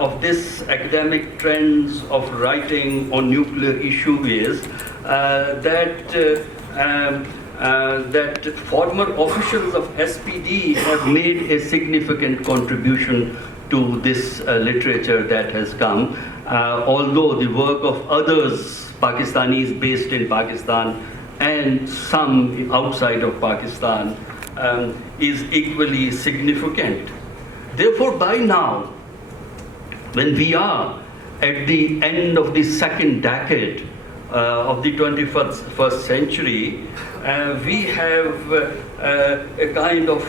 of this academic trends of writing on nuclear issue is that former officials of SPD have made a significant contribution to this literature that has come, although the work of others, Pakistanis based in Pakistan and some outside of Pakistan, is equally significant. Therefore, by now, when we are at the end of the second decade of the 21st century, we have a kind of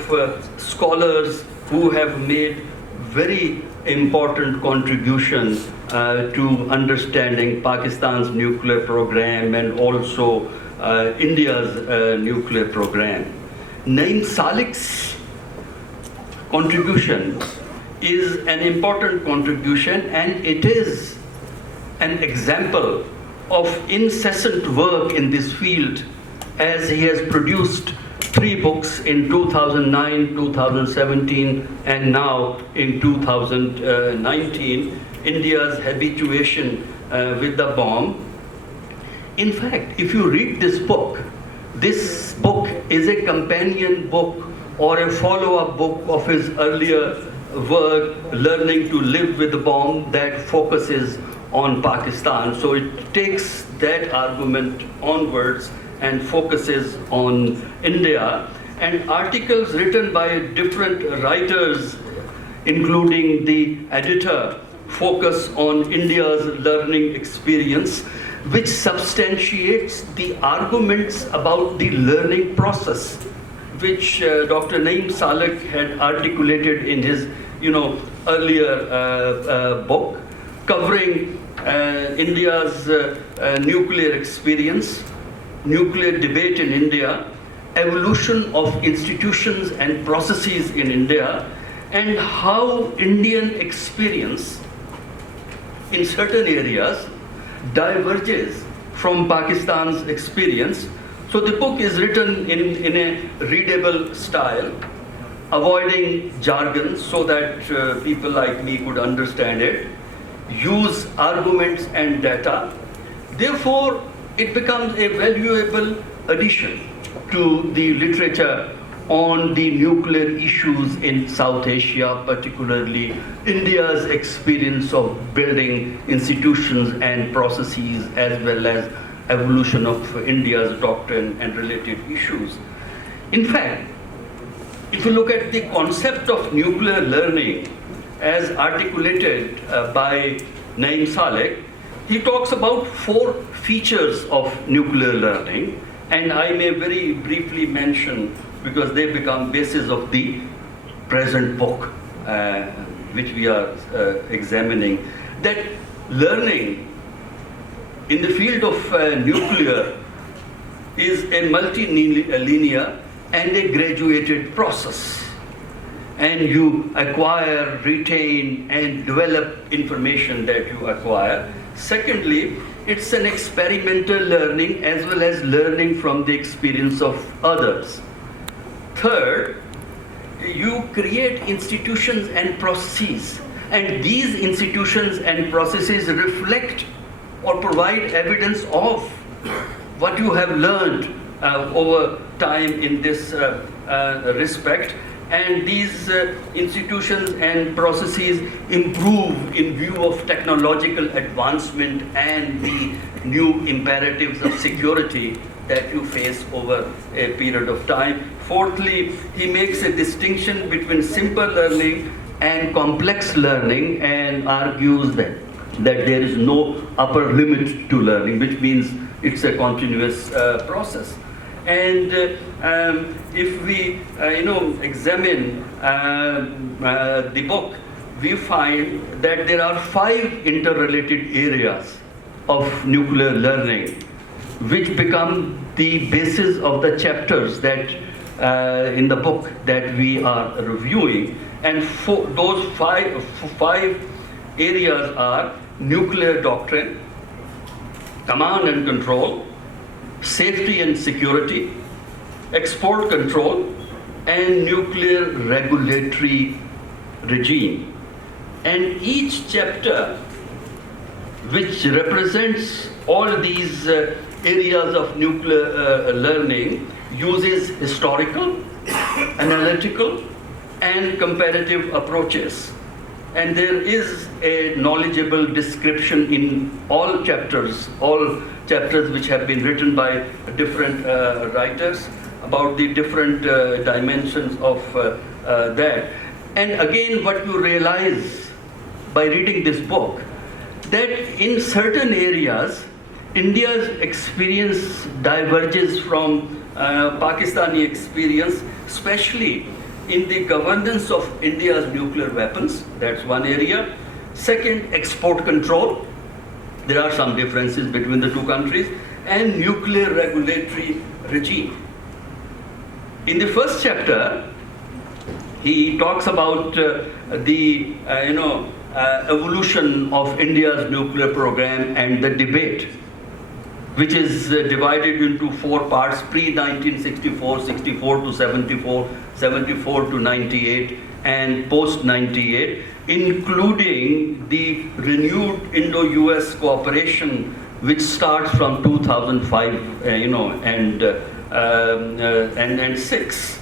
scholars who have made very important contribution to understanding Pakistan's nuclear program and also India's nuclear program. Naeem Salik's contribution is an important contribution, and it is an example of incessant work in this field, as he has produced 3 books in 2009, 2017, and now in 2019, India's Habituation with the Bomb. In fact, if you read this book is a companion book or a follow-up book of his earlier work, Learning to Live with the Bomb, that focuses on Pakistan. So it takes that argument onwards and focuses on India. And articles written by different writers, including the editor, focus on India's learning experience, which substantiates the arguments about the learning process, which Dr. Naeem Salik had articulated in his earlier book, covering India's nuclear experience, nuclear debate in India, evolution of institutions and processes in India, and how Indian experience in certain areas diverges from Pakistan's experience. So the book is written in a readable style, avoiding jargon so that people like me could understand it, use arguments and data. Therefore, it becomes a valuable addition to the literature on the nuclear issues in South Asia, particularly India's experience of building institutions and processes, as well as evolution of India's doctrine and related issues. In fact, if you look at the concept of nuclear learning as articulated by Naeem Salik, he talks about 4 features of nuclear learning, and I may very briefly mention, because they become basis of the present book which we are examining, that learning in the field of nuclear is a multilinear and a graduated process, and you acquire, retain, and develop information that you acquire. Secondly, it's an experimental learning as well as learning from the experience of others. Third, you create institutions and processes, and these institutions and processes reflect or provide evidence of what you have learned over time in this respect, and these institutions and processes improve in view of technological advancement and the new imperatives of security that you face over a period of time. Fourthly, he makes a distinction between simple learning and complex learning and argues that there is no upper limit to learning, which means it's a continuous process. And if we examine the book, we find that there are 5 interrelated areas of nuclear learning, which become the basis of the chapters that in the book that we are reviewing. And those five areas are nuclear doctrine, command and control, safety and security, export control, and nuclear regulatory regime. And each chapter, which represents all these areas of nuclear learning, uses historical, analytical, and comparative approaches. And there is a knowledgeable description in all chapters which have been written by different writers about the different dimensions of that. And again, what you realize by reading this book, that in certain areas, India's experience diverges from Pakistani experience, especially in the governance of India's nuclear weapons. That's one area. Second, export control. There are some differences between the two countries. And nuclear regulatory regime. In the first chapter, he talks about the evolution of India's nuclear program and the debate, which is divided into 4 parts: pre-1964, 64 to 74, 74 to 98, and post-98, including the renewed Indo-US cooperation, which starts from 2005, and 6.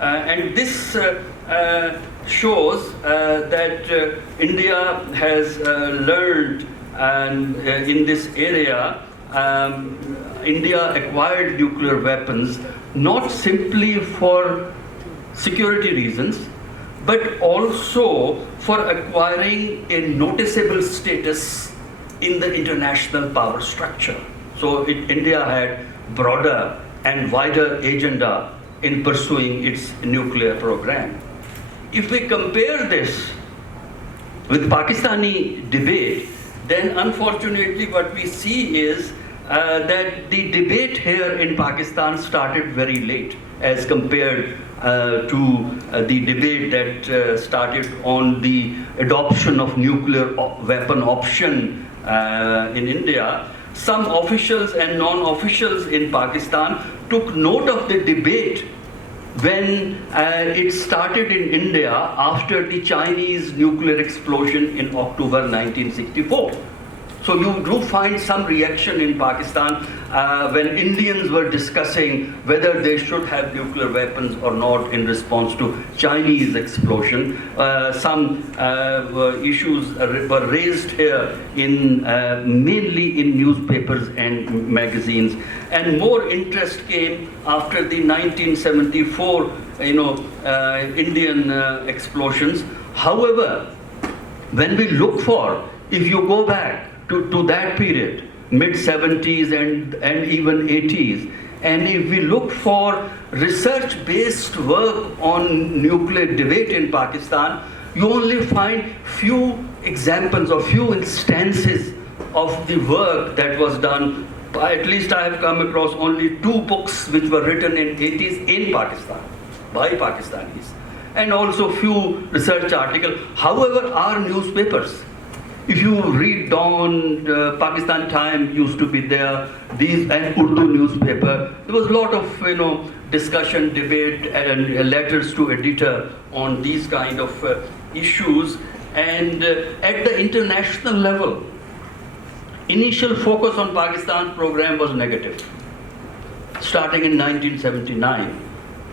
And this shows that India has learned, and in this area, India acquired nuclear weapons not simply for security reasons, but also for acquiring a noticeable status in the international power structure. So India had broader and wider agenda in pursuing its nuclear program. If we compare this with Pakistani debate, then unfortunately what we see is that the debate here in Pakistan started very late as compared to the debate that started on the adoption of nuclear weapon option in India. Some officials and non-officials in Pakistan took note of the debate when it started in India after the Chinese nuclear explosion in October 1964. So you do find some reaction in Pakistan when Indians were discussing whether they should have nuclear weapons or not in response to Chinese explosion. Some issues were raised here in mainly in newspapers and magazines, and more interest came after the 1974 Indian explosions. However, when we look for, if you go back to that period, mid-70s and even 80s, and if we look for research-based work on nuclear debate in Pakistan, you only find few examples or few instances of the work that was done. At least I have come across only 2 books which were written in 80s in Pakistan by Pakistanis, and also few research articles. However, our newspapers, if you read Dawn, Pakistan Times used to be there, these and Urdu newspaper, there was a lot of discussion, debate, and letters to editor on these kind of issues. And at the international level, initial focus on Pakistan program was negative, starting in 1979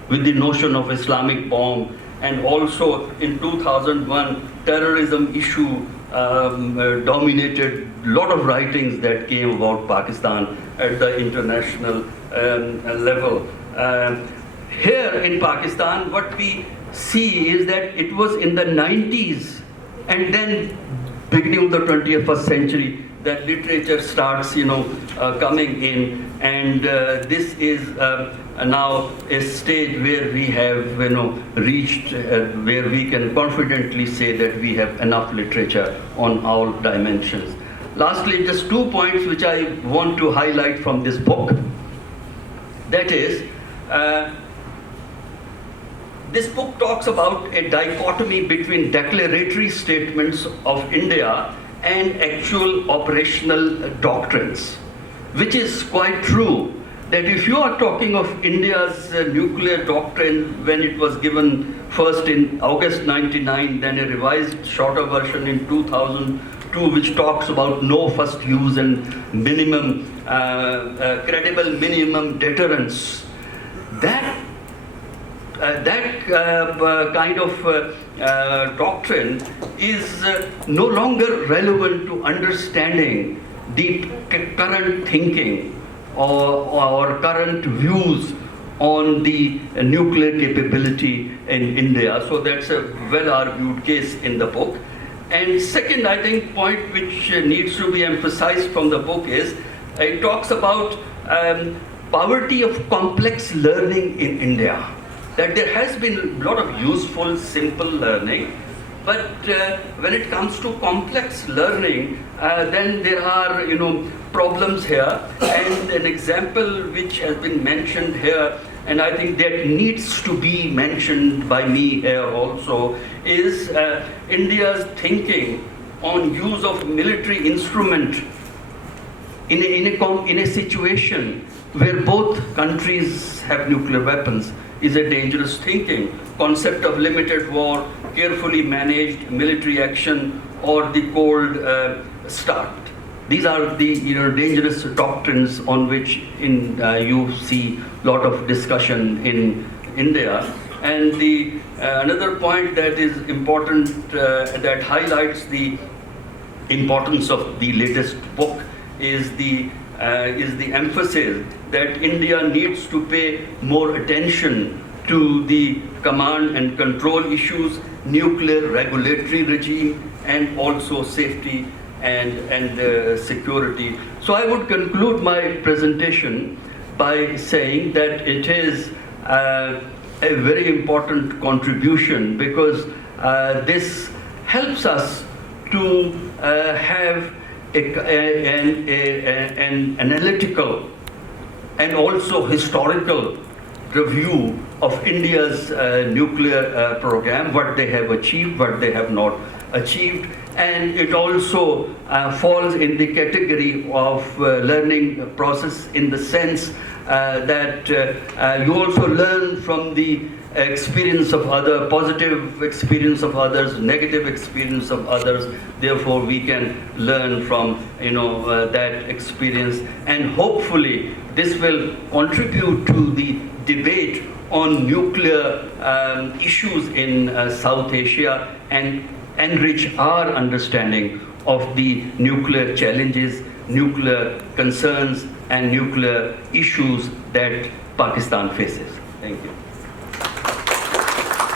with the notion of Islamic bomb, and also in 2001 terrorism issue dominated a lot of writings that came about Pakistan at the international level. Here in Pakistan, what we see is that it was in the 90s and then beginning of the 21st century that literature starts, coming in, and this is now a stage where we have, reached where we can confidently say that we have enough literature on all dimensions. Lastly, just 2 points which I want to highlight from this book. That is, this book talks about a dichotomy between declaratory statements of India and actual operational doctrines, which is quite true. that if you are talking of India's nuclear doctrine when it was given first in August 99, then a revised shorter version in 2002, which talks about no first use and minimum, credible minimum deterrence, that kind of doctrine is no longer relevant to understanding the current thinking or current views on the nuclear capability in India. So that's a well-argued case in the book. And second, I think, point which needs to be emphasized from the book is it talks about poverty of complex learning in India. That there has been a lot of useful, simple learning, but when it comes to complex learning, then there are, problems here. And an example which has been mentioned here, and I think that needs to be mentioned by me here also, is India's thinking on use of military instrument in a situation where both countries have nuclear weapons is a dangerous thinking. Concept of limited war, carefully managed military action, or the cold start. These are the dangerous doctrines on which you see a lot of discussion in India. And the another point that is important that highlights the importance of the latest book is the emphasis that India needs to pay more attention to the command and control issues, nuclear regulatory regime, and also safety and security. So I would conclude my presentation by saying that it is a very important contribution, because this helps us to have an analytical and also historical review of India's nuclear program, what they have achieved, what they have not achieved. And it also falls in the category of learning process, in the sense that you also learn from the experience of others, positive experience of others, negative experience of others. Therefore, we can learn from that experience, and hopefully this will contribute to the debate on nuclear issues in South Asia and enrich our understanding of the nuclear challenges, nuclear concerns, and nuclear issues that Pakistan faces. Thank you.